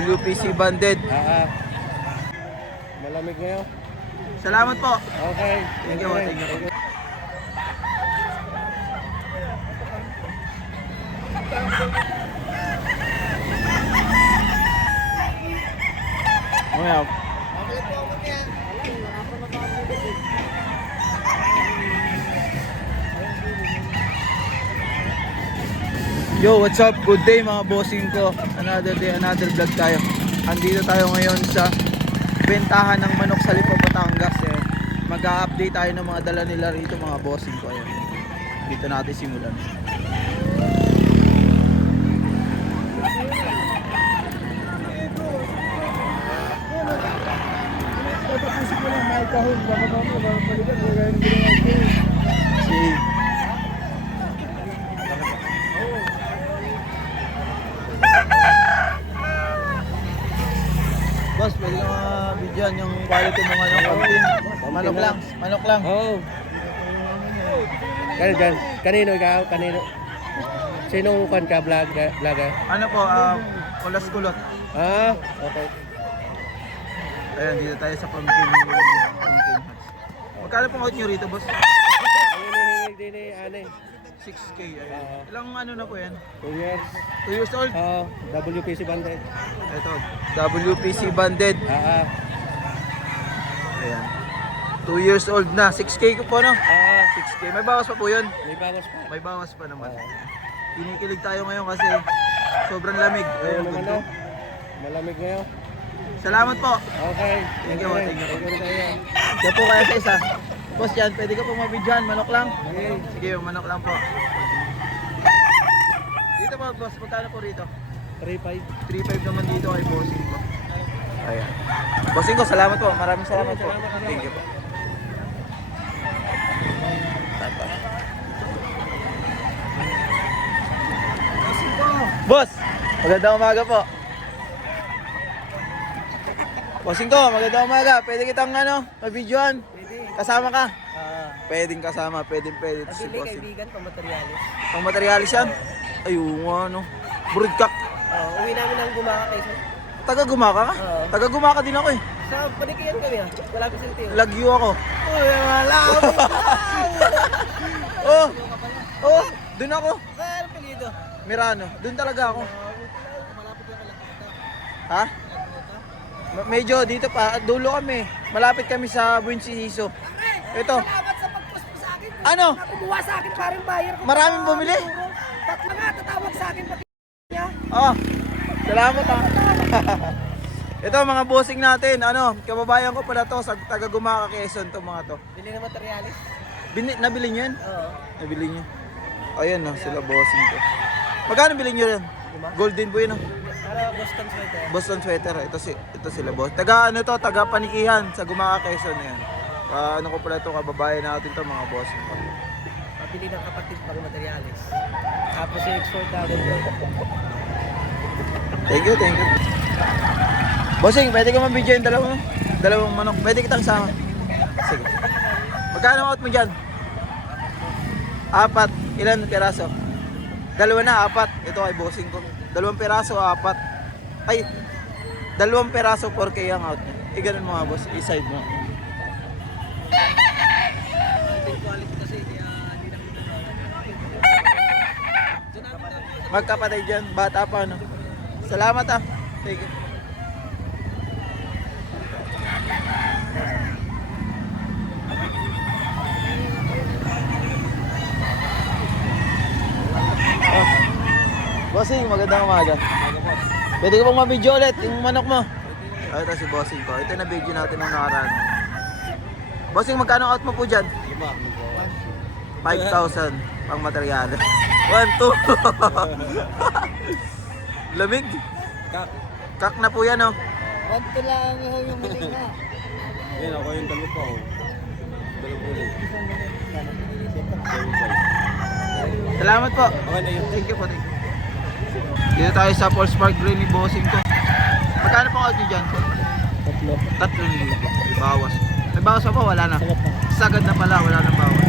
WPC banded. Malamig ngayon. Salamat po. Okay. Thank you. Thank you. Mamaya. Yo, what's up? Good day mga bossing ko. Another day, another vlog tayo. Andito tayo ngayon sa bentahan ng manok sa Lipa, Batangas. Mag-a-update tayo ng mga dala nila rito mga bossing ko. Ayan. Dito natin simulan. Boss, pwede ka ma-videoan yung quality mo ng content. Manok lang, manok lang. Oo. Kanino ikaw? Kanino? Sinong kan ka vlogger? Ano po, kulas-kulot. Okay. Ayan, dito tayo sa pumpkin huts. Magkano pong out nyo rito, boss? Ang hinihingi din ni Ane. 6K. Ayan. Ilang ano na po yan? 2 years. 2 years old? WPC banded. Ito, WPC banded. Ayan. 2 years old na. 6K ko po, no? 6K. May bawas pa po yun? May bawas pa. May bawas pa naman. Kinikilig tayo ngayon kasi sobrang lamig. Ayun naman na. Malamig ngayon. Salamat po. Okay. Thank you. Thank you. Tayo. Diyan po kaya sa isa. Boss yan, pwede ka po mabidyan. Manok lang? Sige, manok lang po. Dito po, boss. Magkano po rito? 3.5. 3.5 naman dito kay bossing ko. Ayan. Bossing ko, salamat po. Maraming salamat po. Thank you po. Tapa. Boss, magandang umaga po. Bossing ko, magandang umaga. Pwede kitang mabidyoan? Kasama ka? Pwedeng kasama, pwedeng si bossing. Kaibigan, pang-materialis. Pang-materialis yan? Ayun, Broodcock. Uwi namin ng Gumaka kayo. Taga-Gumaka ka? Taga-Gumaka din ako eh. Sa panikiyan kami Wala ko sinti. Lagyo ako. Wala ako. Oh, dun ako. Saan ang pilido? Mirano, dun talaga ako. Ha? Medyo dito pa, dulo kami. Malapit kami sa Buensihiso. Ito. Salamat sa pag-post mo sa akin. Ano? Kumuha sa akin parang buyer ko. Maraming bumili? Tatlo nga, tatawag sa akin pati niya. Oh, salamat ha. Ito mga bossing natin, kababayan ko pala to sa taga-Gumaka, Quezon to mga to. Bili na materialis? Nabili nyo yan? Oo. Nabili nyo. Ayan sila bossing ko. Magkano bilhin nyo yan? Golden po yun Boston sweater. Boston sweater. Ito sila boss. Taga Panikihan sa Gumaka, Quezon yan. Ko pala ito kababayan natin to mga bossing ko. Pabili ng kapatid pang materialis. Tapos i-export natin yun. Thank you. Bossing, pwede ka mabidyo yung dalawang manok. Pwede kitang sama. Sige. Magkano out mo dyan? 4. Ilan piraso? 2 na, 4. Ito kay bossing ko. 2 piraso, 4. Ay, 2 piraso 4K ang out niya. Ganun mo nga boss, i-side mo. Magkapatay dyan, bata pa Salamat Thank you. Bossing, magandang umaga. Pwede ko pong mabidyo ulit yung manok mo. Ito si bossing ko. Ito na video natin nung nakaraan. Bossing, magkano out mo po dyan? 5,000 pang materyales. 1, 2. Lamig. Kak na po yan 1, 2 lang yung maling na. Yan ako yung dalawa pa Salamat po. Thank you po. Dito tayo sa Falls Park Green ni bossing ko. Magkano pang out nyo dyan? 3,000. May bawas. May bawas pa po? Wala na. Sagad na pala, wala na bawas.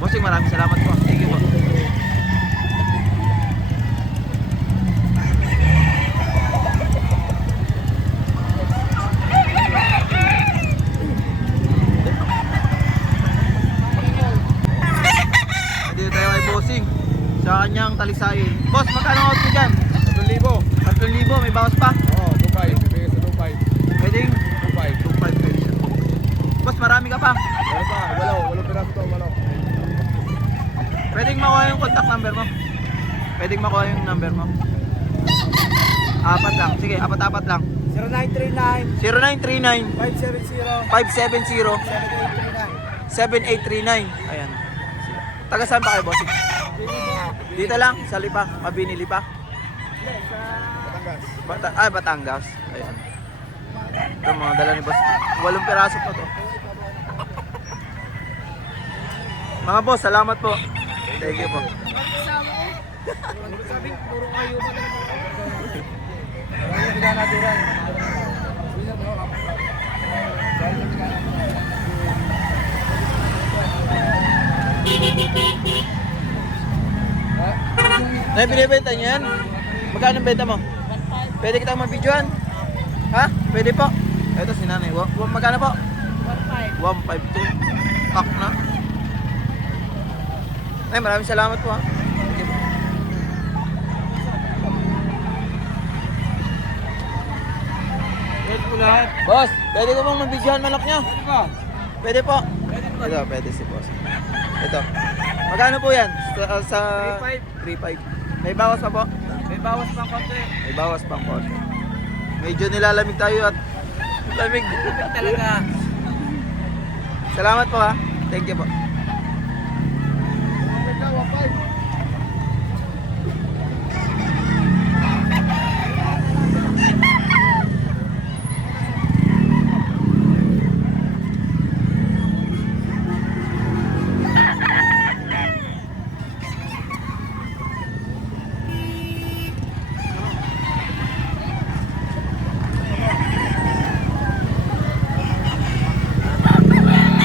Bossing, maraming salamat po. Thank you po. talisayin. Boss, magkano out mo dyan? 1,000. 3,000, may bawas pa? Oo, 2,500. Bibigay sa 2,500. Pwedeng 2,500. 2,500 pwede siya. Boss, marami ka pa. Ano pa? Walo piraso to, walo. Pwedeng makuha yung contact number mo. Pwedeng makuha yung number mo. Apat lang. Sige, apat-apat lang. 0939 0939 570 570 7839. 7839. Ayan. Taga saan pa kayo, boss? Dito lang, sa Lipa. Mabinili pa. Batangas. Batangas. Ayan. Ito mga dala ni boss. 8 piraso pa to. Mga boss, salamat po. Thank you po. Sabi, puro kayo ba na naman? Ano pinanaturan? Ay, binibenta niyo yan? Magkano ang benta mo? Pwede kitang mabidyoan? Ha? Pwede po. Ito si nanay. Magkano po? 152. Kak na. Ay, maraming salamat po ha. Thank you po. Yes po lahat. Boss, pwede ko bang mabidyoan manok niya? Ano ba? Pwede po. Pwede po. Ito, pwede si boss. Ito. Magkano po yan? Sa 3.5. May bawas pa po? May bawas pang konti. May bawas pang konti. Medyo nilalamig tayo at lamig. Talaga. Salamat po ha. Thank you po.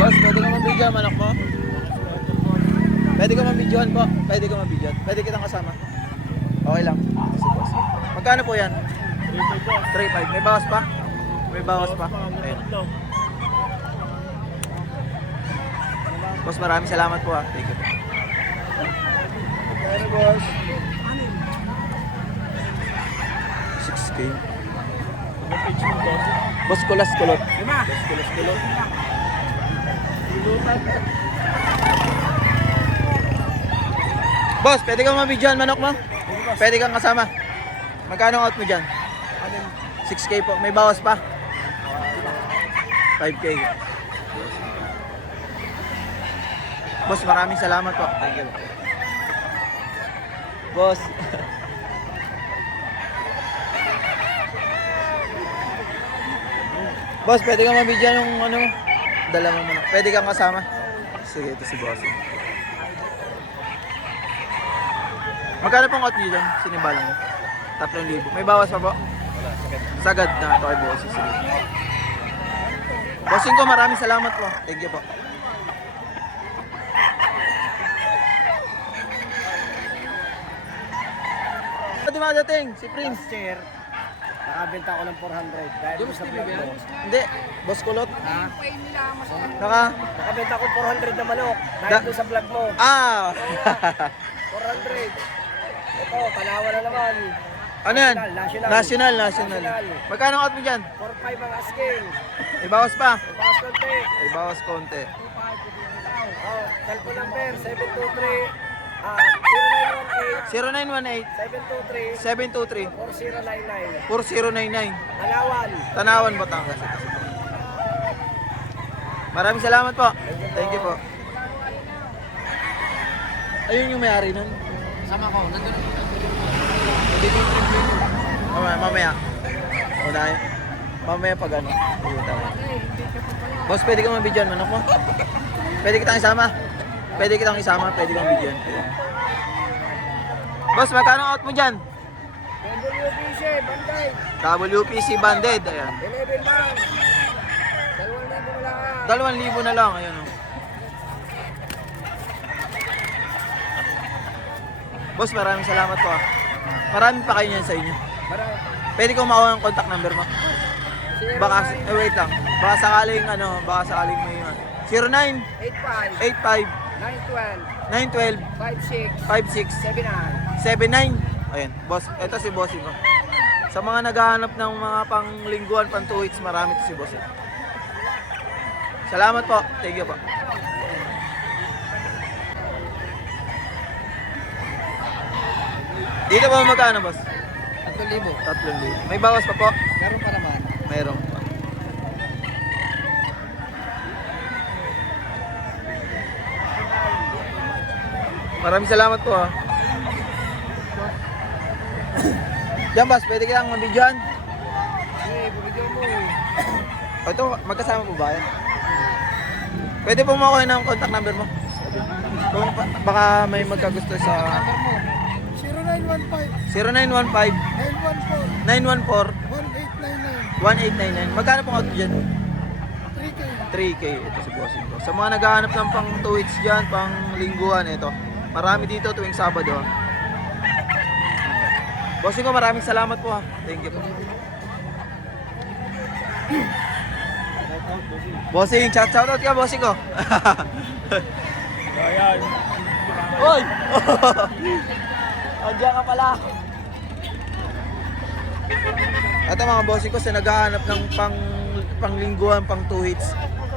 Boss, pwede ka mabidyoan manok mo? Pwede ka mabidyoan po? Pwede ka mabidyoan? Pwede kitang kasama? Okay lang. Ito si boss. Magkano po yan? 3.5. May bawas pa? May bawas pa? Ayun. Boss, maraming salamat po ha. Thank you po. Ano, boss? 6K. Boss, kulas kulot. Lima. Kulas kulot. Boss, pwede kang mabidyoan manok mo? Pwede kang kasama. Magkano ang out mo dyan? 6K po. May bawas pa? 5K. Boss, maraming salamat po. Thank you. Boss. Boss, pwede kang mabidyoan yung ano mo? Dala mo muna. Pwede kang kasama. Sige, ito si boss. Magkano pong out nyo dyan? Sinibalan mo? 3,000. May bawas pa po? Sagad na ito kay boss. Sige. Bossing ko, maraming salamat po. Thank you po. Ano dumadating? Si Prince. Chair. Nakabenta ko ng 400. Dahil sa vlog mo. Hindi. Boss Kulot. Ha? Naka? Nakabenta ko 400 na manok. Dahil Da- doon sa vlog mo. Ah! 400. Ito, Palawan na naman. Ano yan? National. National. Magkano ang out mo dyan? 4-5 ang asking. May bawas pa? Bawas konti. May bawas konti. Oh, cellphone number 723 0918 0918 723 723 4099. 4099 Alawan. Tanawan, Batangas. Maraming salamat po. Thank you po. Ayun yung may-ari nun. Sama ko. Nandun. Mamaya. Unahin. Mamaya pag ano. pupunta ko. Boss, pwede ka mabidyan manok mo? Pwede kitang isama? Pwede kitang isama, pwede kang bidyan. Boss, magkano out mo dyan? WPC, Banday. WPC banded. Ayan. 11 man. 2,000 2,000 na lang. na lang. Ayan o. Boss, maraming salamat po. Marami pa kayo niyan sa inyo. Pwede ko makuha ang contact number mo? Baka, wait lang. Baka sakaling may 09 85 85 912 912 56 56 79. 79. Ayan, boss. Ito si bossing ko. Sa mga naghahanap ng mga panglingguhan, pantuhits, marami to si bossing. Salamat po. Thank you po. Dito ba magkano, boss? 3,000. 3,000. May bawas pa po? Meron pa naman. Mayroon pa. Maraming salamat po ha. Diyan boss, pwede kayang mabidyoan? Bumigyan mo eh. O ito, magkasama po ba yan? Pwede po mo ako ng contact number mo? Kung baka may magkagusto sa 0915 0915 914 914 1899. 1899. Magkano pong out dyan? 3K. 3K. Ito si bossing ko. Sa mga naghahanap ng pang tuwits dyan, pang lingguhan, ito. Marami dito tuwing Sabado ha. Bossing ko, maraming salamat po ha. Thank you po. Bossing, shoutout ka bossing ko. Ayan. Oy! Andiyan ka pala. Ito mga bossing ko sa naghahanap ng panglingguhan, pang two hits.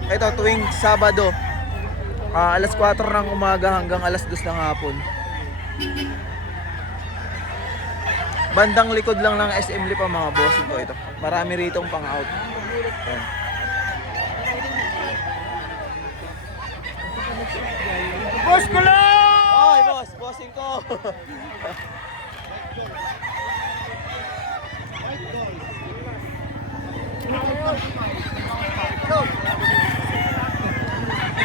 Ito tuwing Sabado, alas 4 ng umaga hanggang alas 2 ng hapon. Bandang likod lang ng SM Lipa mga bossing ko ito. Marami rito pang out. Ayan. Boss ko lang! Oy, boss, bossing ko.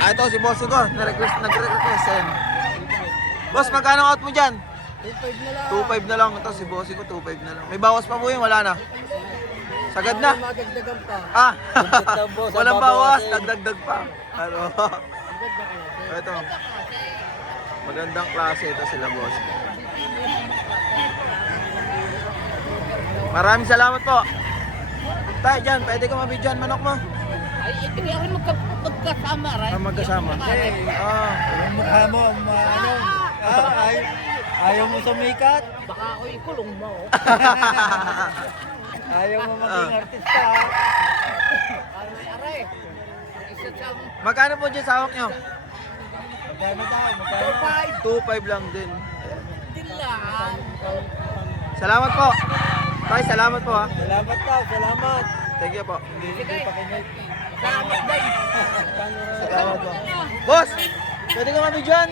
Ito si bossing ko, nag-request yan. Boss, magkano out mo dyan? 25 na lang. 2.5 na lang. Ito si bossing ko, 2.5 na lang. May bawas pa po yun, wala na. Sagad na. Madagdagan pa. Ah, na, boss. walang Ang bawas, babawasin. nagdagdag pa. Ano? Ito. Magandang klase ito sila, boss. Maraming salamat po. Tayo dyan, pwede ka mabidyan manok mo. Ay, hindi ako magkasama, right? Magkasama. Ah. Yung mukha mo, ayaw mo sumikat? Baka ako ikulong mo. Ayaw mo maging artista. Aray. Isa sa Magkano po dyan sa hawak nyo? magkano daw? Magkano? 2.5 lang din. Din lang. Salamat po. Tay, salamat po ha. Salamat daw, salamat. Thank you po. Hindi pa kinig. Salamat din. Salamat po. Boss, pwede ka mabidyan?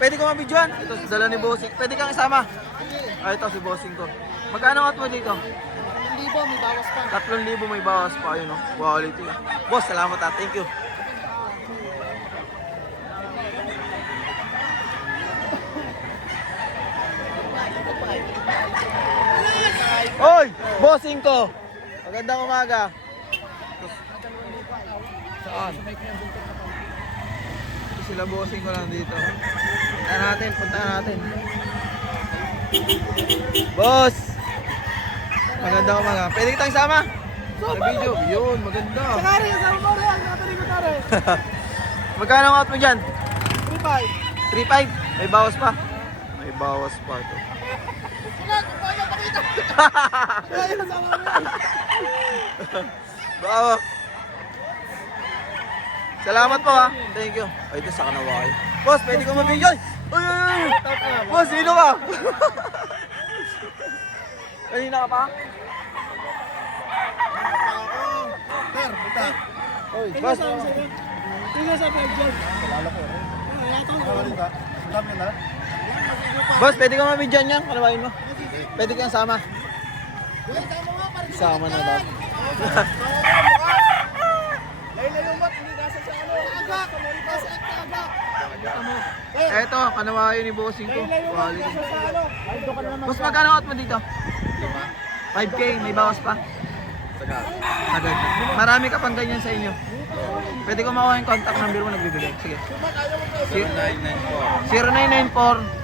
Pwede ka mabidyan? Ito, dala ni Bossing. Pwede kang isama? Ah, ito si Bossing ko. Magkano out mo dito? 3,000, may bawas pa. 3,000 may bawas pa yun, no? Quality. Boss, salamat ha. Thank you. Hoy! Bossing ko! Magandang umaga. Saan? Ito sila bossing ko lang dito. Punta natin. Boss! Magandang umaga. Pwede kitang sama? Sa video. Yun, maganda. Sakari, kasama mo rin. Nakatari ko tari. Magkano ang out mo dyan? 3,500. 3.5? May bawas pa? May bawas pa ito. Kaya kasama mo rin. Bawa. Salamat po ha. Thank you. Ay, ito sa Kanaway. Boss, pwede ko mabigyan. Uy, uy, uy. Boss, sino ka? Kanina ka pa? Sir, punta. Uy, boss. Tingnan sa vlog dyan. Kalala ko rin. Dami na. Boss, pwede ka mabigyan yan. Kanawain mo. Pwede kang sama. Sama na daw. Layo mo, hindi nasa sa ano. Agak, nasa agak. Eto, kanawain ni bossing ko. Quality. Sa ano. Ay, doon ka na naman. Boss, magkano out mo dito? 5K, may bawas pa. Agad. Marami ka pang ganyan sa inyo. Pwede ko makuha yung contact number mo nagbibigay. Sige. 0994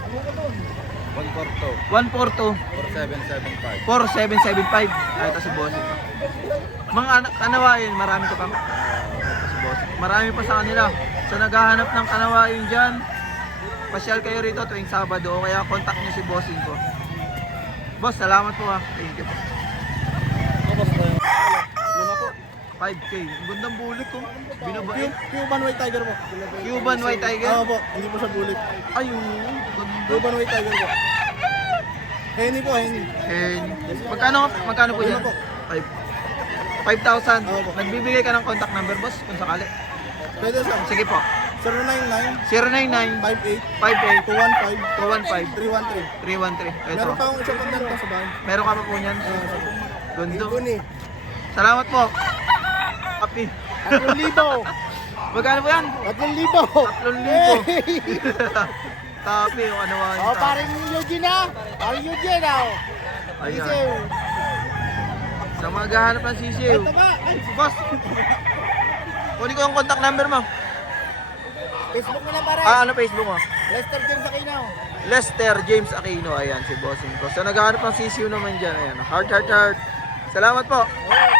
142 4775. Ay, ito si bossing. Mga kanawain, marami ka pa. Ito si bossing. Marami pa sa kanila. Sa naghahanap ng kanawain dyan, pasyal kayo rito tuwing Sabado o kaya contact nyo si bossing ko. Boss, salamat po ha. Thank you po. Tapos na yun. Lima po. 5K. Ang gandang bulik ko. Binabae. Cuban White Tiger po. Cuban White Tiger. Oo po, hindi po siya bulik. Ayun. Ganda. Cuban White Tiger po. Henny po, Henny. And magkano po yan? Ano po? 5,000. Oo po. Nagbibigay ka ng contact number, boss, kung sakali. Pwede sir. Sige po. 099 099 58 58 215 215 313. 313. Ito. Meron pa akong isang pagdanta sa bahay. Meron ka pa po niyan? Gundo. eh. Salamat po. Happy. 3,000. Magkano po yan? 3,000. 3,000. Tapi yung ano nga Oh, paring Eugene na. Paring Eugene na. Ayan. Sisiw. Sa mga gahanap ng sisiw. Ito ba? Ay, Boss, kunin ko yung contact number mo. Facebook mo na pare. Ano Facebook mo? Lester James Aquino. Lester James Aquino. Ayan, si bossing ko. So naghahanap ng sisiw naman dyan. Ayan, heart. Salamat po. Oh,